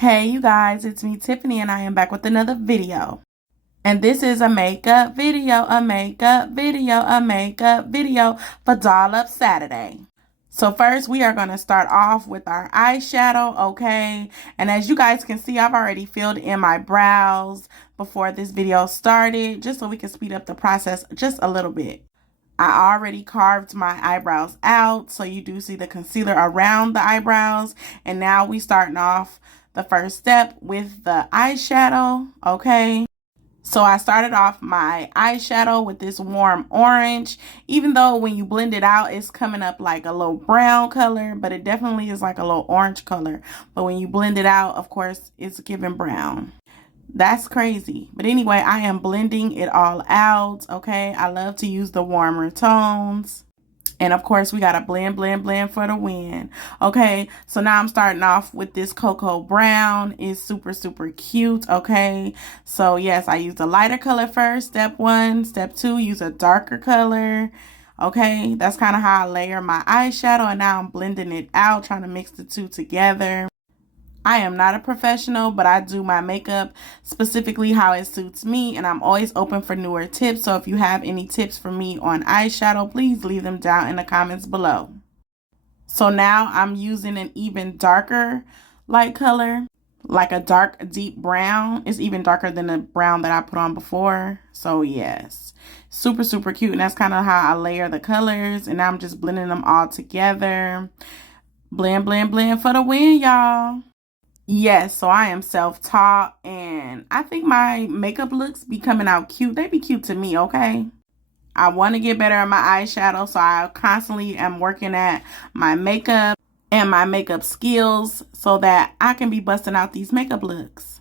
Hey you guys, it's me Tiffany and I am back with another video. And this is a makeup video, for Doll Up Saturday. So first we are going to start off with our eyeshadow, okay? And as you guys can see, I've already filled in my brows before this video started, just so we can speed up the process just a little bit. I already carved my eyebrows out, so you do see the concealer around the eyebrows. And now we starting off the first step with the eyeshadow, okay? So I started off my eyeshadow with this warm orange, even though when you blend it out, it's coming up like a little brown color, but it definitely is like a little orange color. But when you blend it out, of course, it's giving brown. That's crazy. But anyway, I am blending it all out, okay? I love to use the warmer tones. And of course, we got to blend for the win. Okay, so now I'm starting off with this cocoa brown. It's super, super cute, okay? So yes, I used a lighter color first, step 1. Step 2, use a darker color. Okay, that's kind of how I layer my eyeshadow. And now I'm blending it out, trying to mix the two together. I am not a professional, but I do my makeup specifically how it suits me, and I'm always open for newer tips. So if you have any tips for me on eyeshadow, please leave them down in the comments below. So now I'm using an even darker light color, like a dark deep brown. It's even darker than the brown that I put on before. So yes, super, super cute. And that's kind of how I layer the colors. And now I'm just blending them all together. Blend for the win, y'all. Yes, so I am self-taught, and I think my makeup looks be coming out cute. They be cute to me, okay? I want to get better at my eyeshadow, so I constantly am working at my makeup and my makeup skills so that I can be busting out these makeup looks.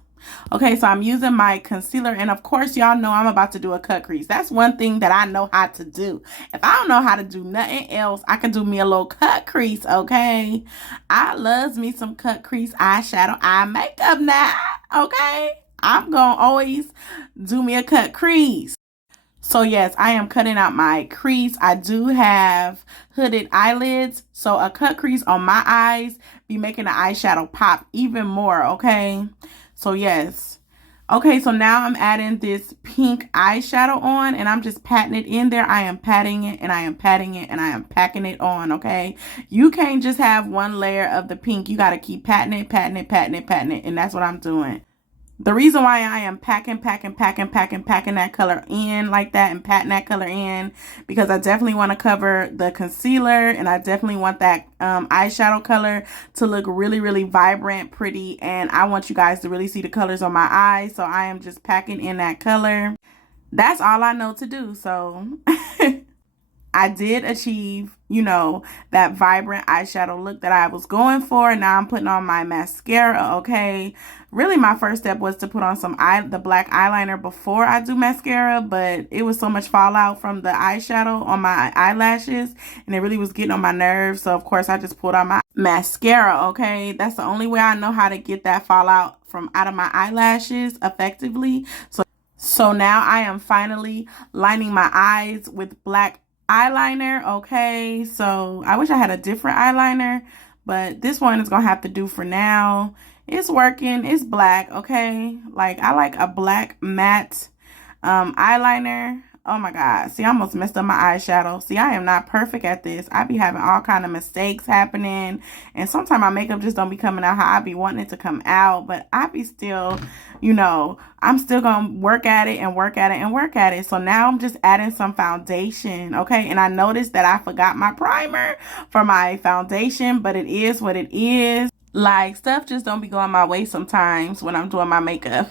Okay, so I'm using my concealer, and of course, y'all know I'm about to do a cut crease. That's one thing that I know how to do. If I don't know how to do nothing else, I can do me a little cut crease, okay? I loves me some cut crease eyeshadow eye makeup now, okay? I'm gonna always do me a cut crease. So yes, I am cutting out my crease. I do have hooded eyelids, so a cut crease on my eyes be making the eyeshadow pop even more, okay? So yes. Okay, so now I'm adding this pink eyeshadow on, and I'm just patting it in there. I am patting it, and I am patting it, and I am packing it on, okay? You can't just have one layer of the pink. You got to keep patting it, and that's what I'm doing. The reason why I am packing that color in like that and patting that color in, because I definitely want to cover the concealer, and I definitely want that eyeshadow color to look really, really vibrant, pretty, and I want you guys to really see the colors on my eyes, so I am just packing in that color. That's all I know to do, so I did achieve, you know, that vibrant eyeshadow look that I was going for. Now I'm putting on my mascara, okay? Really, my first step was to put on the black eyeliner before I do mascara, but it was so much fallout from the eyeshadow on my eyelashes, and it really was getting on my nerves. So, of course, I just pulled out my mascara, okay? That's the only way I know how to get that fallout from out of my eyelashes effectively. So now I am finally lining my eyes with black eyeliner, okay? So I wish I had a different eyeliner, but this one is gonna have to do for now. It's working. It's black, okay? Like, I like a black matte eyeliner. Oh my god, see, I almost messed up my eyeshadow. See, I am not perfect at this. I be having all kind of mistakes happening, and sometimes my makeup just don't be coming out how I be wanting it to come out, but I be still, you know, I'm still gonna work at it and work at it and work at it. So now I'm just adding some foundation, okay? And I noticed that I forgot my primer for my foundation, but it is what it is. Like, stuff just don't be going my way sometimes when I'm doing my makeup.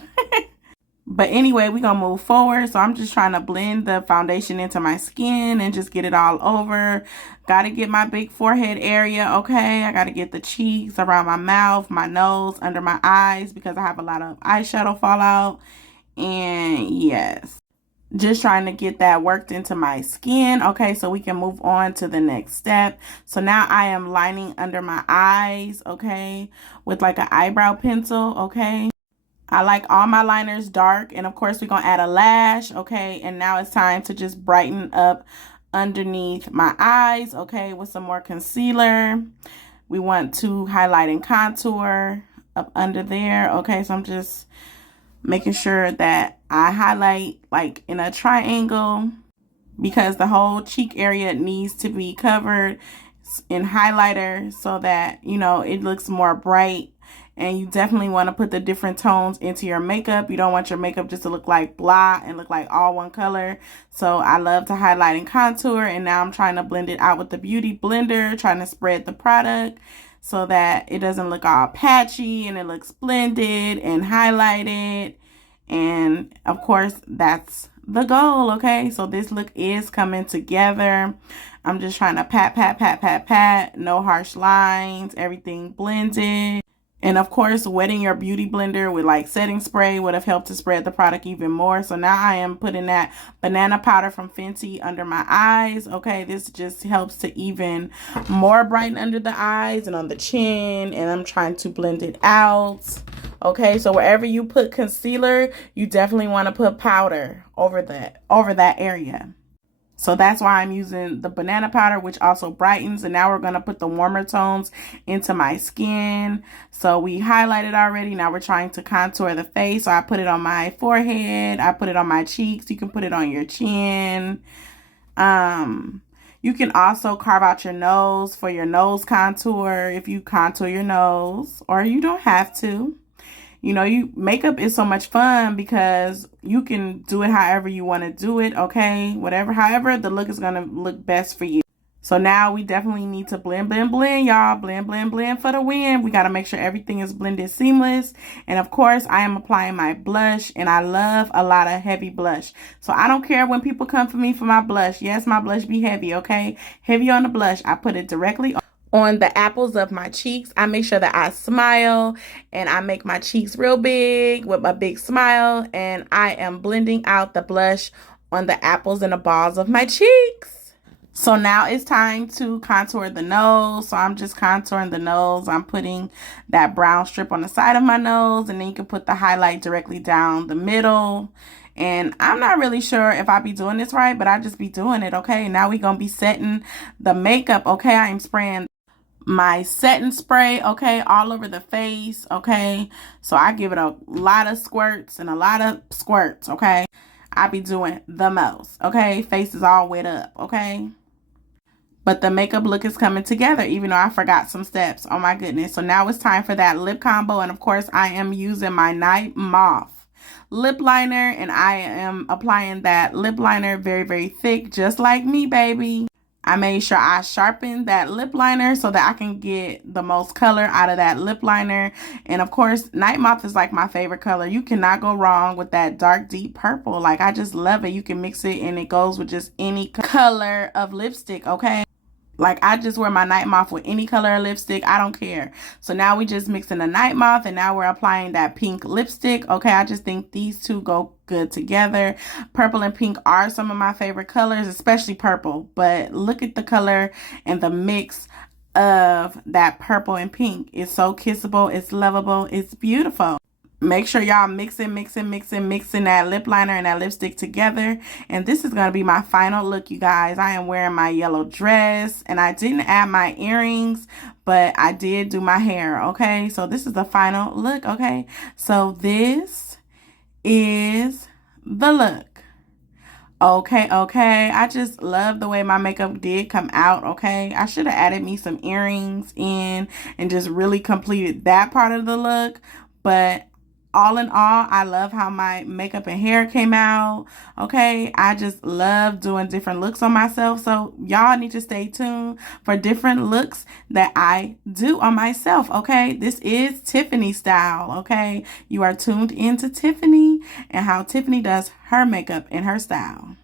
But anyway, we're going to move forward. So I'm just trying to blend the foundation into my skin and just get it all over. Got to get my big forehead area, okay? I got to get the cheeks, around my mouth, my nose, under my eyes, because I have a lot of eyeshadow fallout. And yes, just trying to get that worked into my skin, okay? So we can move on to the next step. So now I am lining under my eyes, okay? With like an eyebrow pencil, okay? I like all my liners dark, and of course we're going to add a lash, okay? And now it's time to just brighten up underneath my eyes, okay, with some more concealer. We want to highlight and contour up under there. Okay, so I'm just making sure that I highlight like in a triangle because the whole cheek area needs to be covered in highlighter so that, you know, it looks more bright. And you definitely want to put the different tones into your makeup. You don't want your makeup just to look like blah and look like all one color. So I love to highlight and contour. And now I'm trying to blend it out with the Beauty Blender, trying to spread the product so that it doesn't look all patchy and it looks blended and highlighted. And of course, that's the goal, okay? So this look is coming together. I'm just trying to pat, pat, pat, pat, pat. No harsh lines, everything blended. And of course, wetting your beauty blender with like setting spray would have helped to spread the product even more. So now I am putting that banana powder from Fenty under my eyes. Okay, this just helps to even more brighten under the eyes and on the chin. And I'm trying to blend it out. Okay, so wherever you put concealer, you definitely want to put powder over that area. So that's why I'm using the banana powder, which also brightens. And now we're going to put the warmer tones into my skin. So we highlighted already. Now we're trying to contour the face. So I put it on my forehead. I put it on my cheeks. You can put it on your chin. You can also carve out your nose for your nose contour if you contour your nose, or you don't have to. You know, makeup is so much fun because you can do it however you want to do it, okay? However the look is going to look best for you. So now we definitely need to blend, blend, blend, y'all. Blend, blend, blend for the win. We got to make sure everything is blended seamless. And of course, I am applying my blush, and I love a lot of heavy blush. So I don't care when people come for me for my blush. Yes, my blush be heavy, okay? Heavy on the blush. I put it directly on the apples of my cheeks. I make sure that I smile and I make my cheeks real big with a big smile, and I am blending out the blush on the apples and the balls of my cheeks. So now it's time to contour the nose. So I'm just contouring the nose. I'm putting that brown strip on the side of my nose, and then you can put the highlight directly down the middle. And I'm not really sure if I be doing this right, but I just be doing it, okay? Now we're going to be setting the makeup, okay? I am spraying my setting spray, okay, all over the face, okay? So I give it a lot of squirts and a lot of squirts, okay? I be doing the most, okay? Face is all wet up, okay? But the makeup look is coming together, even though I forgot some steps. Oh my goodness. So now it's time for that lip combo. And of course, I am using my Night Moth lip liner, and I am applying that lip liner very, very thick, just like me, baby. I made sure I sharpened that lip liner so that I can get the most color out of that lip liner. And of course, Night Moth is like my favorite color. You cannot go wrong with that dark, deep purple. Like, I just love it. You can mix it and it goes with just any color of lipstick, okay? Like, I just wear my Night Moth with any color of lipstick. I don't care. So now we just mixing the Night Moth, and now we're applying that pink lipstick. Okay, I just think these two go good together. Purple and pink are some of my favorite colors, especially purple. But look at the color and the mix of that purple and pink. It's so kissable. It's lovable. It's beautiful. Make sure y'all mixing that lip liner and that lipstick together. And this is going to be my final look, you guys. I am wearing my yellow dress, and I didn't add my earrings, but I did do my hair, okay? So this is the final look, okay? So this is the look. Okay. I just love the way my makeup did come out, okay? I should have added me some earrings in and just really completed that part of the look. But all in all, I love how my makeup and hair came out, okay? I just love doing different looks on myself. So y'all need to stay tuned for different looks that I do on myself, okay? This is Tiffany style, okay? You are tuned into Tiffany and how Tiffany does her makeup and her style.